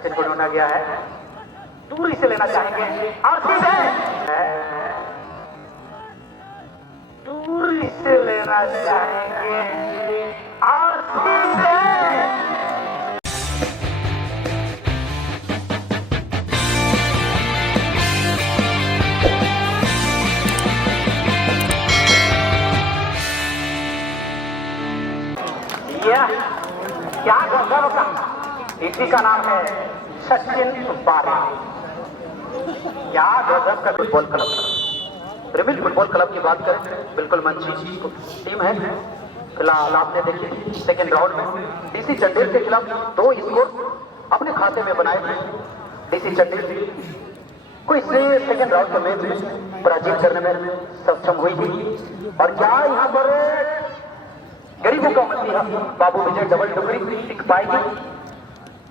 सचिन को ढूंढा गया है, दूरी से लेना चाहेंगे और सीधे दूरी से लेना चाहेंगे और सीधे क्या गजब का, इसी का नाम है सचिन बारिश। क्या गजब का फुटबॉल क्लब, रिमिल फुटबॉल क्लब की बात करें, बिल्कुल मंची टीम है। फिलहाल आपने देखी सेकेंड राउंड में डीसी चंडीगढ़ के खिलाफ 2 स्कोर अपने खाते में बनाए थे। डीसी चंडीगढ़ को इससे सेकेंड राउंड के मैच में पराजित करने में सक्षम हुई थी। और क्या यहाँ पर गरीबों का मसीहा बाबू विजय डबल डुगरी टिक पाएगी?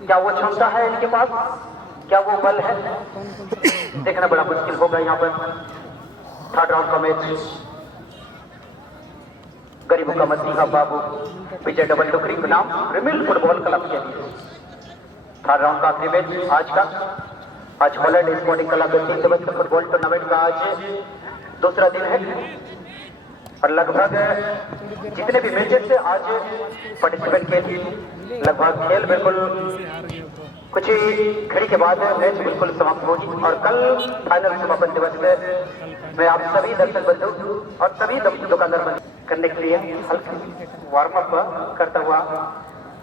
क्या वो क्षमता है इनके पास, क्या वो बल है? देखना बड़ा मुश्किल होगा। यहाँ पर थर्ड राउंड का मैच गरीबों का मसीहा बाबू विजय डबल डुगरी बनाम रिमिल फुटबॉल क्लब के लिए थर्ड राउंड का आखिरी मैच आज का। आज हॉलैंड स्पोर्टिंग क्लब के 3 दिवसीय फुटबॉल टूर्नामेंट का आज दूसरा दिन है और लगभग जितने भी मैचेस से आज पार्टिसिपेट किए, लगभग खेल बिल्कुल कुछ ही घड़ी के बाद मैच बिल्कुल समाप्त होगी। और कल फाइनल समापन दिवस में मैं आप सभी दर्शक बंधु और सभी दुकानदार करने के लिए हल्की वार्म अप करता हुआ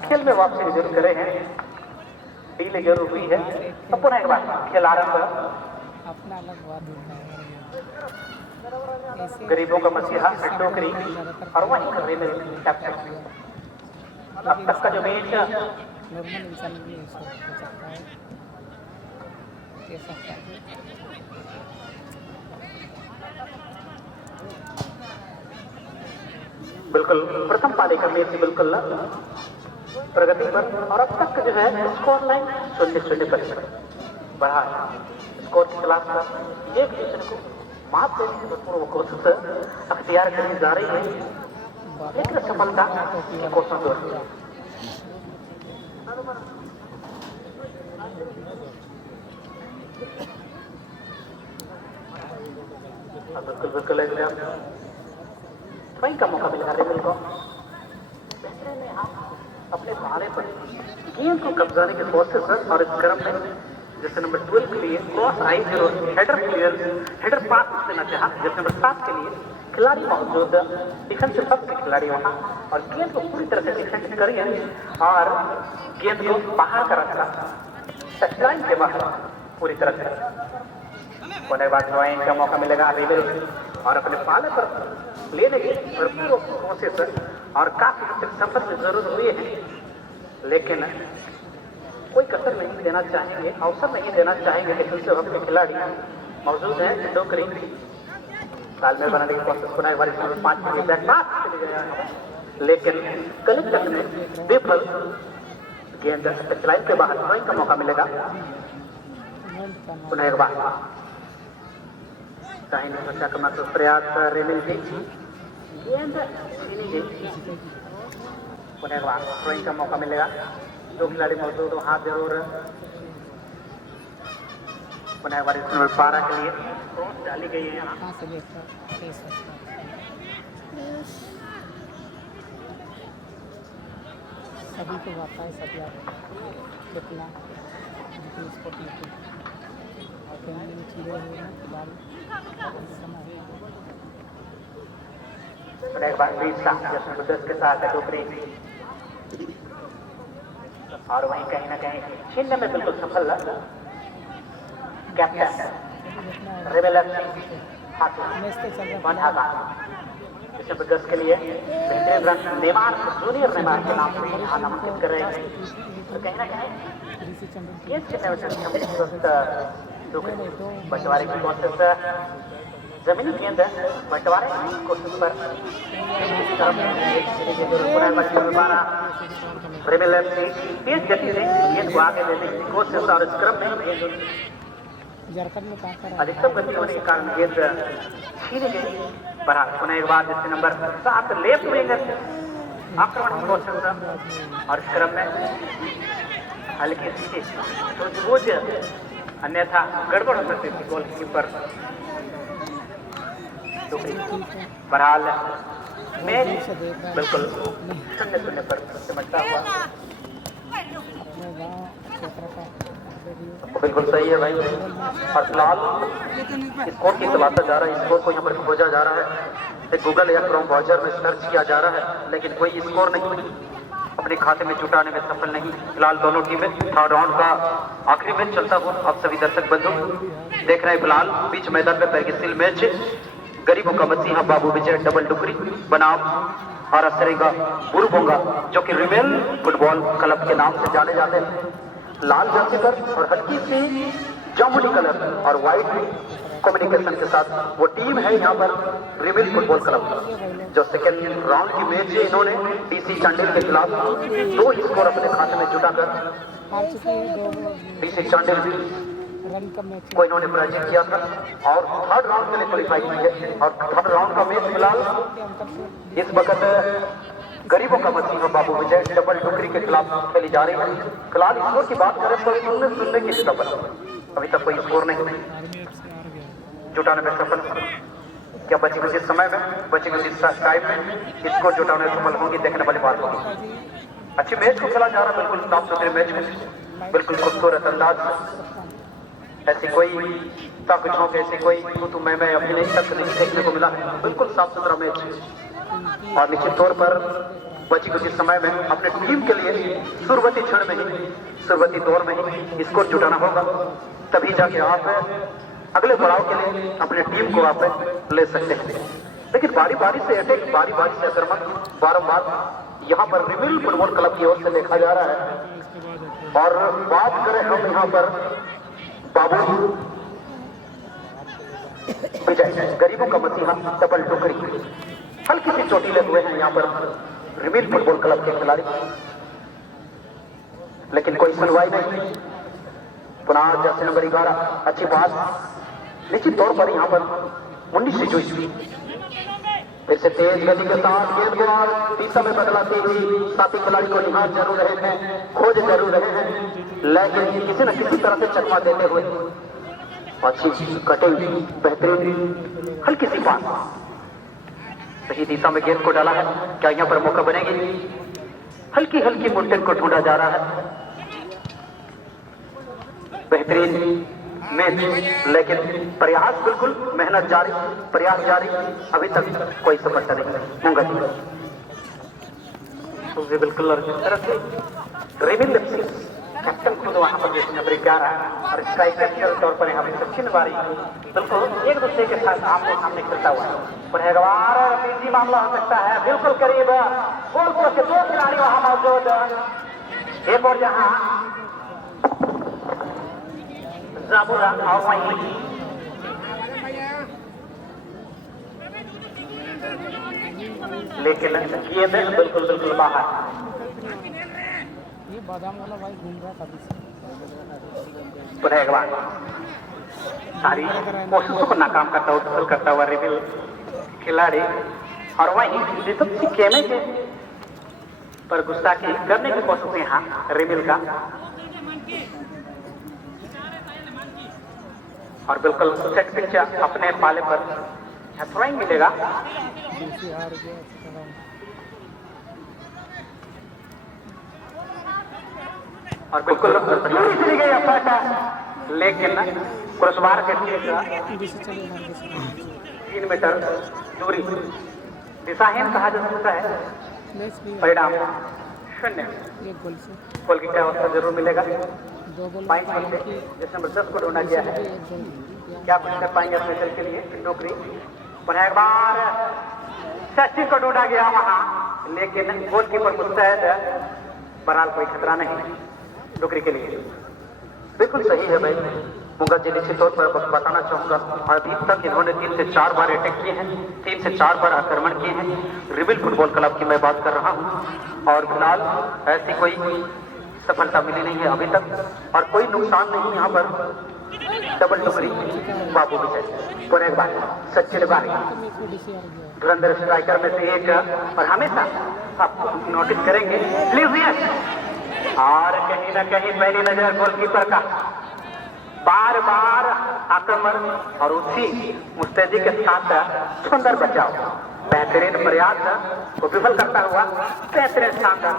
खेल में वापसी जरूर करे हैं, डीले जरूर हुई है। तो पुनः एक बार खेल आरंभ। गरीबों का मसीहा टोकरी और वहीं कर रहे मेरे कैप्टन। अब तक का जो मैच बिल्कुल प्रथम पारी का मैच बिल्कुल प्रगति पर, और अब तक जो है स्कोर लाइन 0-0 पर बढ़ा स्कोर के खिलाफ एक दूसरे को मात देने की भरपूर कोशिश अख्तियार करनी जा रही है, लेकिन सफलता की कोशिश हो रही है। बिल्कुल बिल्कुल वहीं का मौका मिलेगा रिमिल को। अपने भाले पर गेंद को कब्जाने की कोशिश और इस क्रम में जैसे नंबर 12 के लिए क्रॉस आई जरूर हेडर पास देना चाहा, जैसे नंबर 7 के लिए खिलाड़ी मौजूद डिफेंसिव सब के खिलाड़ी वहां और गेंद को पूरी तरह से डिफेंस करिए और गेंद को बाहर का रखा टचलाइन के बाहर पूरी तरह से होने बाद ड्राइंग का मौका मिलेगा रिमिल और अपने पाले पर लेने की भरपूर कोशिश और काफी सफल जरूर हुए हैं, लेकिन कोई कसर नहीं देना चाहेंगे, अवसर नहीं देना चाहेंगे कि दूसरे वक्त के खिलाड़ी मौजूद हैं। टोकरी तालमेल बनाने की कोशिश पुनः एक बार 5 के लिए चले गया, लेकिन कलेक्टर ने विफल गेंद टचलाइन के बाहर ड्राइंग का मौका मिलेगा। पुनः एक बार दाहिने बच्चा का मात्र प्रयास रिमिल की गेंद छीनी गई। पुनः एक बार ड्राइंग का मौका मिलेगा, 2 खिलाड़ी मौजूद हो, हाथ जरूर पुनः एक बार नंबर 12 के लिए क्रॉस डाली गई है। सभी को आता है, सभी कितना एक बार 10 के साथ है टोकरी और वहीं कहीं ना कहीं छीनने में बिल्कुल सफल कैप्टन रिमिल नंबर 10 के लिए बेहतरीन रन नेमार जूनियर नेमार के नाम से यहाँ नामांकित कर रहे हैं। तो कहीं ना कहीं ये बंटवारे की कोशिश, जमीनी गेंद बंटवारे की कोशिश पर रिमिल तेज गति से गेंद को आगे देने की कोशिश और इस क्रम में अधिकतम गति होने के कारण गेंद छीनी गई। बड़ा पुनः एक बार जिससे नंबर 7 लेफ्ट विंगर आक्रमण की कोशिश और इस क्रम में हल्की सी सूझबूझ, अन्यथा गड़बड़ हो सकती थी गोलकीपर। बहरहाल मैच बिल्कुल 0-0 पर सिमटता हुआ। अपने गाँव क्षेत्र का रेडियो बिल्कुल सही है भाई। और फिलहाल स्कोर की तलाशा जा रहा है, स्कोर को यहाँ पर खोजा जा रहा है, एक गूगल या क्रोम ब्राउजर में सर्च किया जा रहा है, लेकिन कोई स्कोर नहीं अपने खाते में जुटाने में सफल नहीं। फिलहाल दोनों टीमें थर्ड राउंड का आखिरी मैच चलता हुआ अब सभी दर्शक बंधु देख रहे हैं। फिलहाल बीच मैदान में पैगिसिल मैच गरीबों का मसीहा बाबू विजय डबल डुकरी बनाम और असरेगा बुरबोंगा, जो कि रिमेल फुटबॉल क्लब के नाम से जाने जाते हैं। लाल जर्सी पर और हल्की सी जामुनी कलर और व्हाइट कम्युनिकेशन के साथ वो टीम है यहाँ पर रिमेल फुटबॉल क्लब, जो सेकेंड राउंड की मैच इन्होंने डीसी चांडिल के खिलाफ 2 स्कोर अपने खाते में जुटाकर हार चुकी है। 2 डीसी चांडिल रन का मैच को इन्होंने पराजित किया था और थर्ड राउंड के लिए क्वालिफाई की है। और थर्ड राउंड का मैच फिलहाल के अंतर से इस वक्त गरीबों का मसीहा बाबू विजय डबल डुकरी के खिलाफ खेली जा रही है। फिलहाल स्कोर की बात करें तो 0-0 की स्थिति पर अभी तक कोई स्कोर नहीं जुटाने में सफल। क्या बची कुछ समय में, बची कुछ टाइम में स्कोर जुटाने में सफल होंगी, देखने वाली बात होगी। अच्छी मैच को खेला जा रहा है, बिल्कुल साफ सुथरे मैच को, बिल्कुल खूबसूरत अंदाज से। ऐसी कोई कुछ हो, ऐसी कोई तू मैं अभी नहीं तक नहीं देखने को मिला है। बिल्कुल साफ सुथरा मैच और निश्चित तौर पर बची कुछ समय में अपने टीम के लिए शुरुआती क्षण में ही, शुरुआती दौर में ही स्कोर जुटाना होगा, तभी जाके आप अगले पड़ाव के लिए अपने टीम को आप ले सकते हैं। लेकिन बारी बारी से अटैक, बारी बारी से आक्रमण बारंबार यहाँ पर रिमेल फुटबॉल क्लब की ओर से देखा जा रहा है। और बात करें हम यहाँ पर बाबू विजय गरीबों का मसीहा डबल डुकरी, हल्की सी चोटी लगे हुए हैं यहाँ पर रिमेल फुटबॉल क्लब के खिलाड़ी, लेकिन कोई सुनवाई नहीं। पुनः जर्सी नंबर 11 अच्छी बात, निश्चित तौर पर यहाँ पर 19 से जुई फिर से तेज गति के साथ गेंद को और दिशा में बदलाते हुए साथी खिलाड़ी को निहार जरूर रहे हैं, खोज जरूर रहे हैं, लेकिन किसी न किसी तरह से चकमा देते हुए अच्छी कटिंग, बेहतरीन हल्की सी पास, सही दिशा में गेंद को डाला है। क्या यहाँ पर मौका बनेगी? हल्की हल्की मुंडन को ढूंढा जा रहा है। बेहतरीन मैच, लेकिन प्रयास बिल्कुल, मेहनत जारी, प्रयास जारी, अभी तक कोई सफलता नहीं। मुंगा जी बिल्कुल रिमेल कैप्टन खुद वहां पर जिसने ब्रेक आ रहा है और स्ट्राइकर के तौर पर यहाँ पर दक्षिण बारी बिल्कुल एक दूसरे के साथ आमने सामने खेलता हुआ है। एक बार तेजी मामला हो सकता है, बिल्कुल करीब गोल पोस्ट के 2 खिलाड़ी वहां मौजूद, एक और जहां जाबुरा और वहीं लेकिन गेंद बिल्कुल बिल्कुल बाहर। ये बादाम वाला भाई घूम रहा था अभी से। पुनः एक बार सारी कोशिशों को नाकाम करता हुआ, सफल करता हुआ रिमेल खिलाड़ी, और वहीं रितु केमे के पर गुस्ताखी करने की कोशिश यहाँ रिमेल का, और बिल्कुल सेट पिच अपने पाले पर थ्रोइंग मिलेगा। डीसी हार गया और बिल्कुल दूरी चली गई अफाटा, लेकिन क्रॉसबार के डीसी चले हार गए। 3 मीटर दूरी दिशाहीन कहा जा सकता है। मैच भी परिणाम 0। एक गोल से गोल की क्या अवस्था जरूर मिलेगा। 2 गोल पॉइंट मिलते जिस नंबर 10 को ढूंढा गया है, एक गोल क्या कुछ कर पाएंगे अपने दल के लिए डोकरी। पुनः एक बार शशि को ढूंढा गया वहां, लेकिन गोलकीपर मुस्तैद, बहरहाल कोई खतरा नहीं डोकरी के लिए। बिल्कुल सही है भाई मुंगा जी, निश्चित तौर पर बताना चाहूंगा अभी तक इन्होंने 3 से 4 बार अटैक किए हैं, 3 से 4 बार आक्रमण किए हैं। रिमेल फुटबॉल क्लब की मैं बात कर रहा हूं, और फिलहाल ऐसी कोई सफलता मिली नहीं है अभी तक, और कोई नुकसान नहीं यहाँ पर। डबल डुकरी बाबू विजय, पुनः एक बार सचिन बारी डीसी हार गया। धुरंधर स्ट्राइकर में से एक, और हमेशा आप नोटिस करेंगे और कहीं ना कहीं पहली नजर गोलकीपर का बार बार आक्रमण और उसी मुस्तैदी के साथ सुंदर बचाव, बेहतरीन प्रयास को विफल करता हुआ बेहतरीन शानदार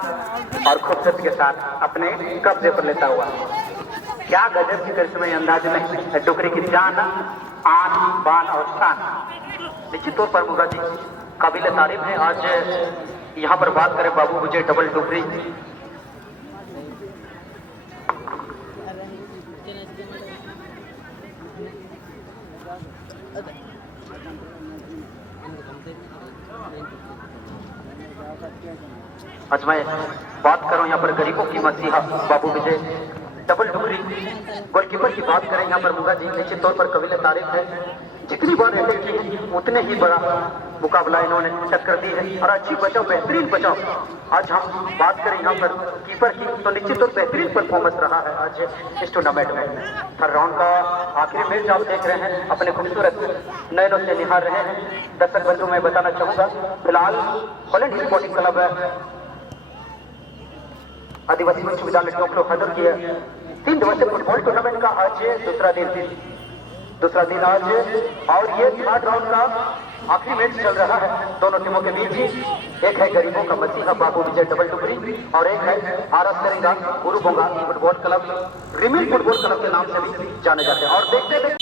और खूबसूरती के साथ अपने कब्जे पर लेता हुआ। क्या गजब की करिश्माई अंदाज में डुगरी की जान, आन बान और शान निश्चित तौर पर मुगा जी काबिल तारीफ है। आज यहाँ पर बात करें बाबू विजय डबल डुगरी, आज मैं बात करूं यहाँ पर गरीबों की मसीहा बाबू विजय डबल डुगरी गोलकीपर की बात करें यहाँ पर मुगा जी निश्चित तौर पर काबिल तारीफ है। जितनी बार अटैक की उतने ही बड़ा मुकाबला इन्होंने टक्कर दी है और अच्छी बचाव, बेहतरीन बचाव। आज हम बात करें यहाँ पर कीपर की तो निश्चित तौर बेहतरीन परफॉर्मेंस रहा है आज इस टूर्नामेंट में। हर राउंड का आखिरी मैच आप देख रहे हैं, अपने खूबसूरत नयनों से निहार रहे हैं। दर्शक बंधु मैं बताना चाहूंगा फिलहाल हॉलैंड स्पोर्टिंग क्लब आदिवासी उच्च विद्यालय टोक्यो हदर की 3 दिवसीय फुटबॉल टूर्नामेंट का आज दूसरा दिन आज, और ये 3rd राउंड का आखिरी मैच चल रहा है दोनों टीमों के बीच। एक है गरीबों का मसीहा बाबू विजय डबल डुगरी और एक है आरस करेगा गुरु बोंगा फुटबॉल क्लब, रिमिल फुटबॉल क्लब के नाम से भी जाने जाते हैं। और देखते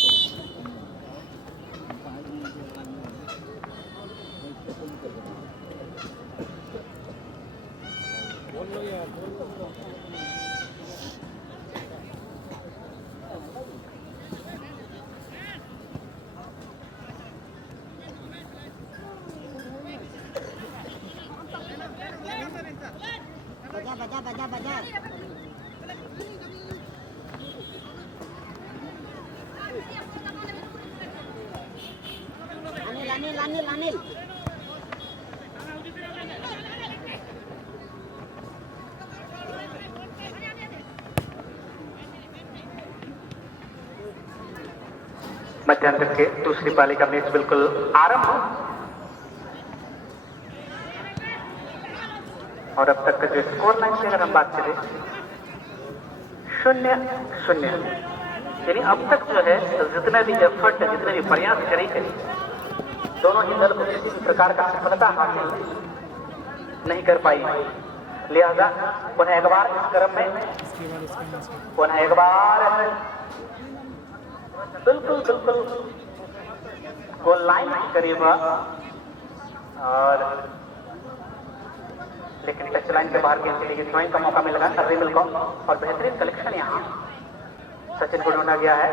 बजा अनिल मध्यांतर के दूसरी पाली का मैच बिल्कुल आरंभ हो और अब तक का जो स्कोर लाइन की अगर हम बात करें 0-0, यानी अब तक जो है जितने भी एफर्ट, जितने भी प्रयास करी है दोनों ही दल को किसी भी प्रकार का सफलता हासिल नहीं कर पाई। लिहाजा पुनः एक बार इस क्रम में पुनः एक बार बिल्कुल गोल लाइन के करीब और लेकिन टच लाइन के बाहर गेंद के लिए थ्रोइंग का मौका मिलेगा रिमिल को और बेहतरीन कलेक्शन यहाँ सचिन को ढूंढा गया है,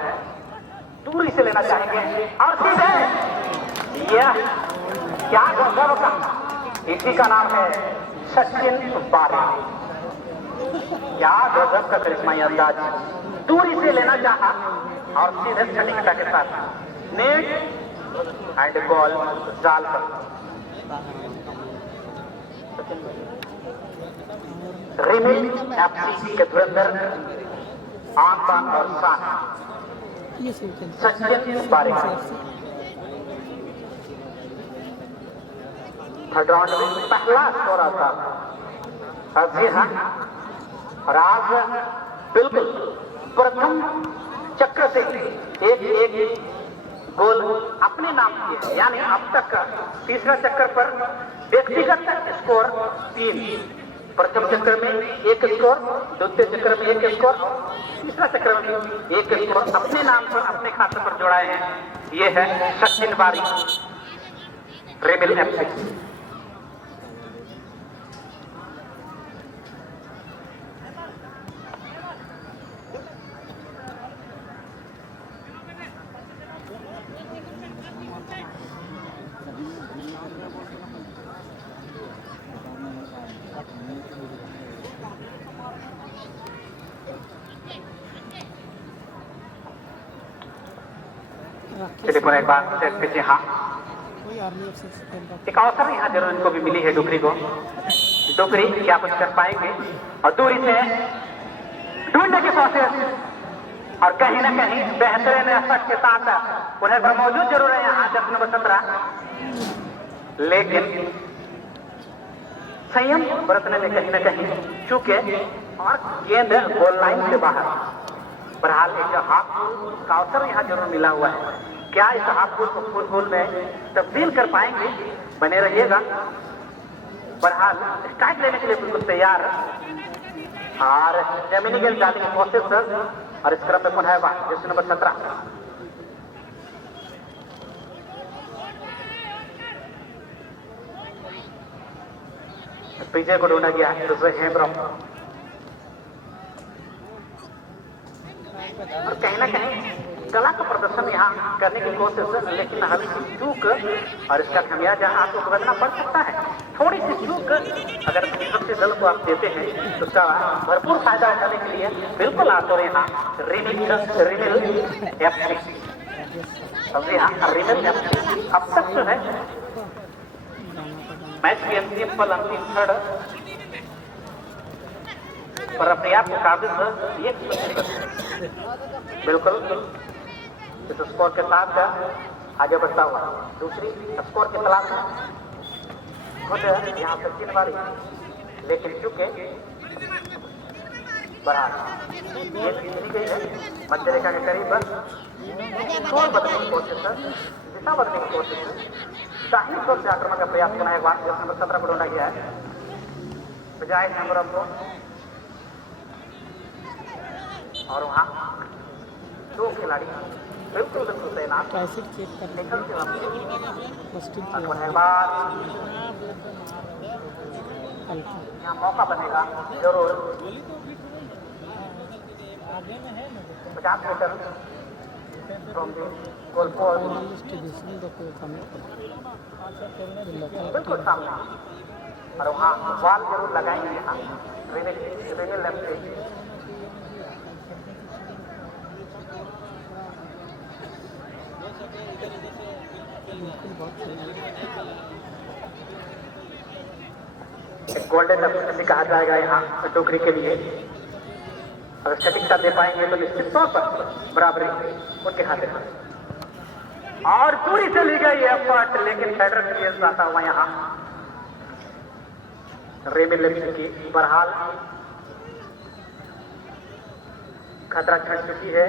दूरी से लेना चाहेंगे और सीधे यह क्या गजब का, इसी का नाम है सचिन बारे। क्या गजब का करिश्माई अंदाज, दूरी से लेना चाहा और सीधे सटीकता के साथ नेट एंड बॉल जाल पर। रिमिल एफसी के धुरंधर आन और शान सचिन बारे 3rd राउंड में पहला स्कोर आता है। जी हाँ, और आज बिल्कुल प्रथम चक्र से एक गोल अपने नाम किए, यानी अब तक तीसरा चक्कर पर व्यक्तिगत स्कोर 3, प्रथम चक्र में 1 स्कोर, द्वितीय चक्र में 1 स्कोर, तीसरा चक्र में 1 स्कोर अपने नाम पर, अपने खाते पर जोड़ाए हैं। ये है सचिन बारी रिमिल एफसी। चलिए पुनः एक बार पीछे, हाँ एक अवसर यहाँ जरूर इनको भी मिली है डुगरी को। डुगरी क्या कुछ कर पाएंगे और दूरी से ढूंढने की कोशिश और कहीं ना कहीं बेहतरीन एफर्ट के साथ उन्हें पर मौजूद जरूर है यहाँ 10 नंबर 17, लेकिन संयम बरतने में कहीं ना कहीं चूके और गेंद गोल लाइन से बाहर। बहरहाल एक हाफ गोल का अवसर यहाँ जरूर मिला हुआ है। क्या इस हाफ गोल को फुल गोल में तब्दील कर पाएंगे? बने रहिएगा। बहरहाल स्ट्राइक लेने के लिए बिल्कुल तैयार और जमीनी गेंद डालने की कोशिश और इस क्रम में पुनः जैसे नंबर 17 पीछे को ढूंढा गया दूसरे हेमब्रम और कहीं ना कहीं कला का प्रदर्शन यहाँ करने की कोशिश, लेकिन हल्की चूक और इसका खमियाजा आपको भुगतना पड़ सकता है। थोड़ी सी चूक अगर विपक्षी दल को आप देते हैं तो उसका भरपूर फायदा उठाने के लिए बिल्कुल आते हैं यहाँ रिमिल एफसी। समझे यहाँ रिमिल एफसी अब तक जो है मैच की अंतिम पल अंतिम क्षण पर अपने आप को काबिज ये बिल्कुल इस स्कोर के साथ आगे बढ़ता हुआ दूसरी स्कोर के तलाश में खुद यहाँ पर 3 बारी, लेकिन चूंकि बढ़ा ये तीसरी गई है मध्य रेखा के करीब स्कोर बदलने की कोशिश है, दिशा बदलने की कोशिश है। दाहिनी ओर से आक्रमण का प्रयास करना है। एक बार नंबर 17 को ढूंढा गया है बजाय नंबर को और वहाँ 2 खिलाड़ी बिल्कुल बिल्कुल तैनात निकलते यहाँ मौका बनेगा जरूर। 50 मीटर गोल पोस्ट बिल्कुल सामने और वहाँ बॉल जरूर लगाएंगे यहाँ रिमिल लेफ्ट से। गोल्डन अपॉर्चुनिटी कहा जाएगा यहाँ टोकरी के लिए। अगर सटीकता दे पाएंगे तो निश्चित तौर पर बराबरी उनके खाते में। और दूरी से ली गई एफर्ट, लेकिन हेडर क्लियरेंस आता हुआ यहाँ रेमिल की। बहरहाल खतरा छड़ चुकी है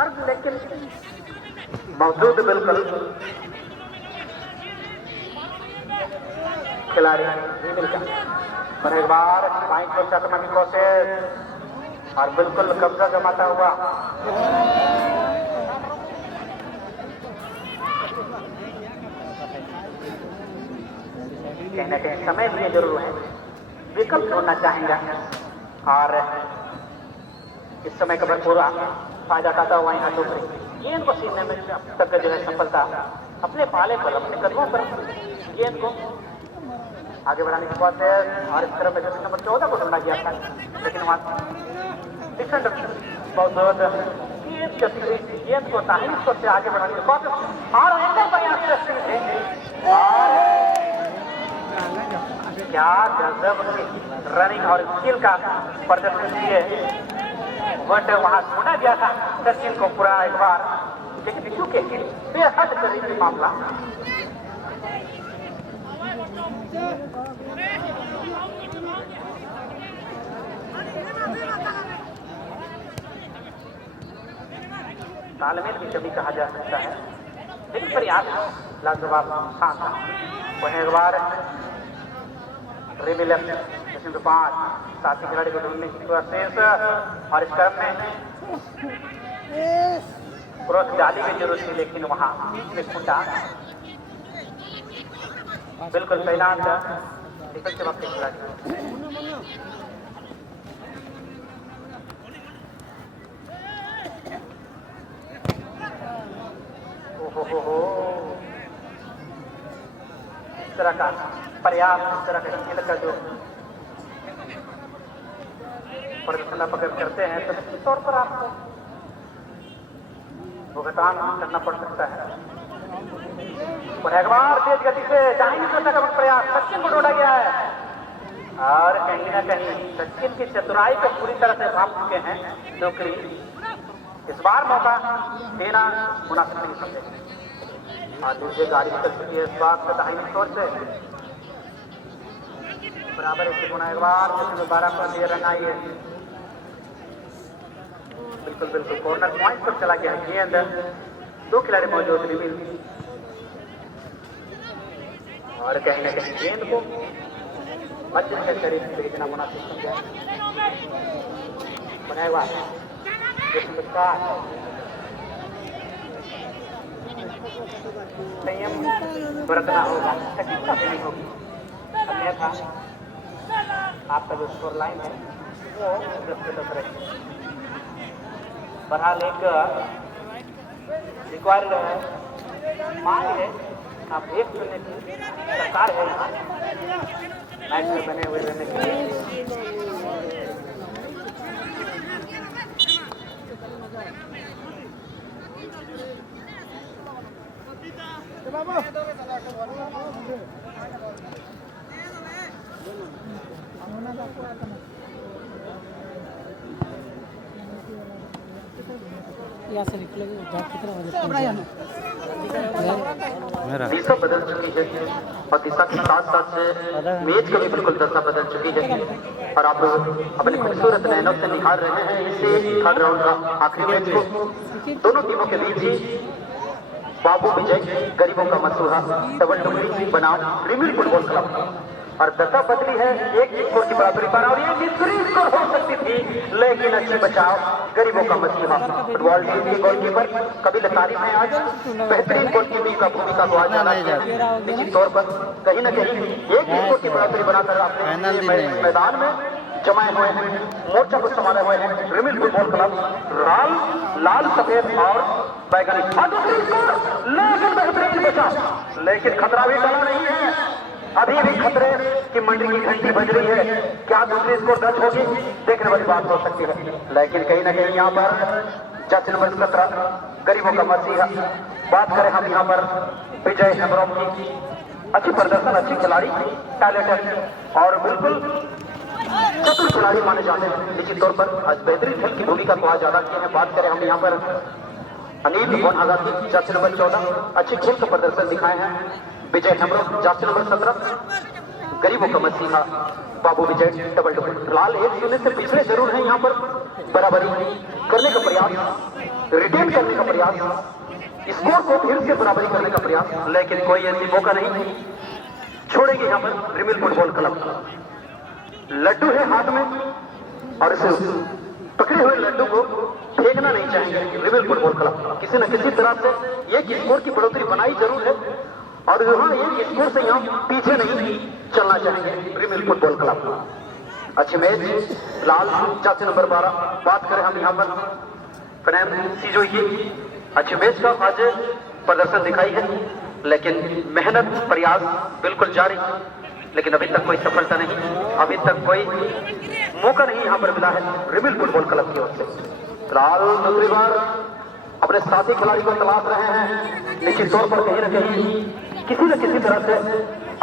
और लेकिन मौजूद बिल्कुल खिलाड़ी रेमिल का और एक बार बाइक को चकमा की कोशिश और बिल्कुल कब्जा जमाता हुआ कहीं ना कहीं समय लिए जरूर है, विकल्प ढूंढना चाहेंगे और इस समय का भरपूर फायदा उठाता हुआ यहाँ टोकरी गेंद को सीखने में तक जो है सफलता अपने पाले पर अपने कदमों पर गेंद को आगे बढ़ाने की बात है। और इस तरह में जैसे नंबर 14 को ढूंढा गया था, लेकिन वहाँ डिफेंडर बहुत गेंद को दाहिनी ओर से आगे बढ़ाने की बात और अंदर प्रयास क्या गजब रनिंग और स्किल का प्रदर्शन किए। बट वहां ढूंढा गया था सचिन को पूरा एक बार, लेकिन चूंकि बेहद करीबी मामला तालमेल की कमी कहा जा सकता है, लेकिन प्रयास लाजवाब शांत वह एक बार रिमिल 5 साथी खिलाड़ी को ढूंढने की कोशिश और इस क्रम में क्रॉस डाली की जरूरत थी, लेकिन वहां फुटा बिल्कुल तैनात निकल के वक्त खिलाड़ी हो इस तरह का प्रयास, इस तरह का खेल का जो प्रदर्शन आप अगर करते हैं तो निश्चित तौर पर आपको भुगतान करना पड़ सकता है। और एक बार तेज गति से दाहिनी तरफ का प्रयास सचिन को ढूंढा गया है और कहीं ना कहीं सचिन की चतुराई को पूरी तरह से भाप चुके हैं टोकरी। इस बार मौका देना मुनासिब नहीं समझे और दूसरी गाड़ी निकल चुकी है इस बात से दाहिनी ओर से बराबर एक गुना एक बार जिसमें 12 पर ये रन आई है। बिल्कुल बिल्कुल कॉर्नर पॉइंट पर चला गया गेंद, 2 खिलाड़ी मौजूद रिमिल और कहीं ना कहीं गेंद को मध्य के करीब भेजना मुनासिब समझा बनाया हुआ जिसमें संयम बरतना होगा, सटीकता देनी होगी, अन्यथा आपका जो स्कोर लाइन है वो 10 रहे। बहरहाल एक रिक्वायर्ड मांग है, आप एक सुनने की सरकार है यहाँ मैच में बने हुए रहने के लिए। यहाँ से निकलेगी कितना दिशा बदल चुकी है और दिशा के साथ साथ मैच को भी बिल्कुल दशा बदल चुकी है और आप अपने खूबसूरत नैनों से निखार रहे हैं इसे थर्ड राउंड का आखिरी मैच को। दोनों टीमों के बीच ही बाबू विजय गरीबों का मसूहा डबल डुबली बनाम रिमिल फुटबॉल क्लब और दशा बदली है एक स्कोर की बराबरी पर और ये तीसरी स्कोर हो सकती थी लेकिन अच्छी बचाव गरीबों का मसीहा। फुटबॉल टीम के गोलकीपर कभी तारीफ है आज बेहतरीन गोलकीपिंग का भूमिका को आज जाना गया निश्चित तौर पर कहीं न कहीं एक स्कोर की बराबरी बनाकर अपने मैदान में जमाए हुए हैं, मोर्चा को संभाले हुए हैं रिमिल फुटबॉल क्लब। लाल सफेद और बैगनी लेकिन बेहतरीन बचा लेकिन खतरा भी टला नहीं है, अभी भी खतरे की मंडी की घंटी बज रही है। क्या दूसरी स्कोर दर्ज होगी देखने वाली बात हो सकती है लेकिन कहीं ना कहीं यहाँ पर जज नंबर 17 गरीबों का मसीहा। बात करें हम यहाँ पर विजय हेमब्रॉम की अच्छी प्रदर्शन, अच्छी खिलाड़ी, टैलेंटेड और बिल्कुल चतुर खिलाड़ी माने जाते हैं निश्चित तौर पर आज बेहतरीन खेल की भूमिका को आज ज्यादा किए हैं। बात करें हम यहाँ पर अनिल मोहन आजाद की जर्सी नंबर 14 अच्छी खेल का प्रदर्शन दिखाए हैं। विजय हेमब्रॉम जर्सी नंबर 17 गरीबों का मसीहा बाबू विजय डबल डबल। फिलहाल 1-0 से पिछले जरूर है यहाँ पर बराबरी करने का प्रयास, रिटेन करने का प्रयास, स्कोर को फिर से बराबरी करने का प्रयास लेकिन कोई ऐसी मौका नहीं छोड़ेगी यहाँ पर रिमिल फुटबॉल क्लब। लड्डू है हाथ में और इसे पकड़े हुए लड्डू को फेंकना नहीं चाहेंगे रिमिल फुटबॉल क्लब। किसी न किसी तरह से एक स्कोर की बढ़ोतरी बनाई जरूर है और यहाँ एक स्कोर से यहाँ पीछे नहीं चलना चाहेंगे रिमिल फुटबॉल क्लब। अच्छी मैच लाल चाची नंबर 12। बात करें हम यहाँ पर फनैम सीजोई की अच्छी मैच का आज प्रदर्शन दिखाई है लेकिन मेहनत प्रयास बिल्कुल जारी लेकिन अभी तक कोई सफलता नहीं, अभी तक कोई मौका नहीं यहाँ पर मिला है रिमिल फुटबॉल क्लब की ओर से। फिलहाल दूसरी बार अपने साथी खिलाड़ी को तलाश रहे हैं निश्चित तौर पर कहीं न कहीं किसी न किसी तरह से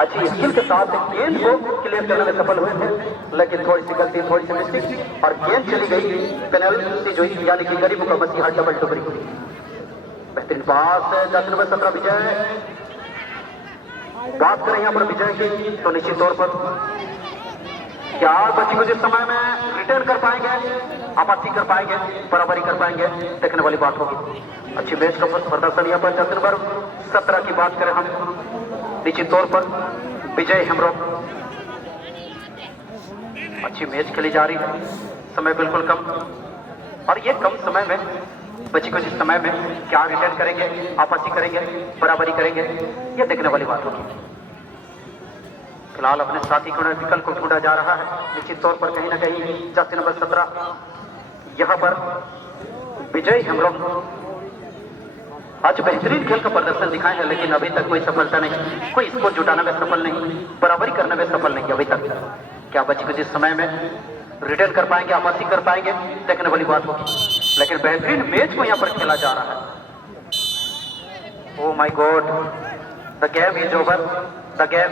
अच्छी स्किल के साथ गेंद को क्लियर करने में सफल हुए थे लेकिन थोड़ी सी गलती, थोड़ी सी मिस्टेक और गेंद चली गई पेनल्टी जो यानी कि गरीबों का मसीहा डबल टुकड़ी। बेहतरीन पास जर्सी नंबर 17 विजय। बात करें यहाँ पर विजय की तो निश्चित तौर पर क्या बच्ची को जिस समय में रिटर्न कर पाएंगे, आपत्ति कर पाएंगे, बराबरी कर पाएंगे देखने वाली बात होगी। अच्छी मैच का प्रदर्शन यहाँ पर जर्सी नंबर 17 की बात करें हम निश्चित तौर पर विजय हेमब्रॉम अच्छी मैच खेली जा रही है, समय बिल्कुल कम और ये कम समय में बच्ची को जिस समय में क्या रिटर्न करेंगे, आपत्ति करेंगे, बराबरी करेंगे ये देखने वाली बात होगी। फिलहाल अपने साथी को विकल्प को ढूंढा जा रहा है निश्चित तौर पर कहीं ना कहीं जर्सी नंबर 17 यहाँ पर विजय हेमब्रॉम आज बेहतरीन खेल का प्रदर्शन दिखाए हैं लेकिन अभी तक कोई सफलता नहीं, कोई स्कोर जुटाने में सफल नहीं, बराबरी करने में सफल नहीं अभी तक। क्या बच्ची को जिस समय में रिटर्न कर पाएंगे, आपत्ति कर पाएंगे देखने वाली बात होगी लेकिन बेहतरीन मैच को यहाँ पर खेला जा रहा है। Oh my God, the game is over, the game